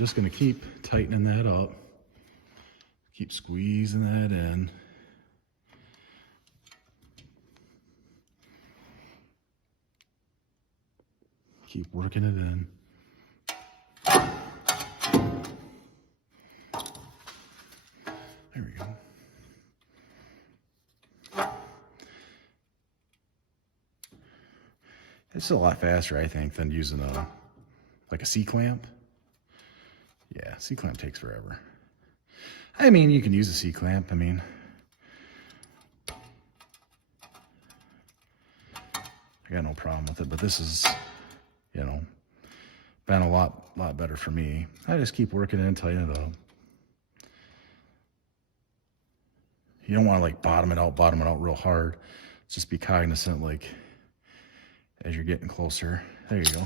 just going to keep tightening that up. Keep squeezing that in. Keep working it in. There we go. It's a lot faster, I think, than using like a C-clamp. Yeah, C-clamp takes forever. I mean, you can use a C-clamp. I mean, I got no problem with it, but this is, you know, been a lot better for me. I just keep working it and tighten it up. You don't want to like bottom it out real hard. Just be cognizant, like, as you're getting closer. There you go.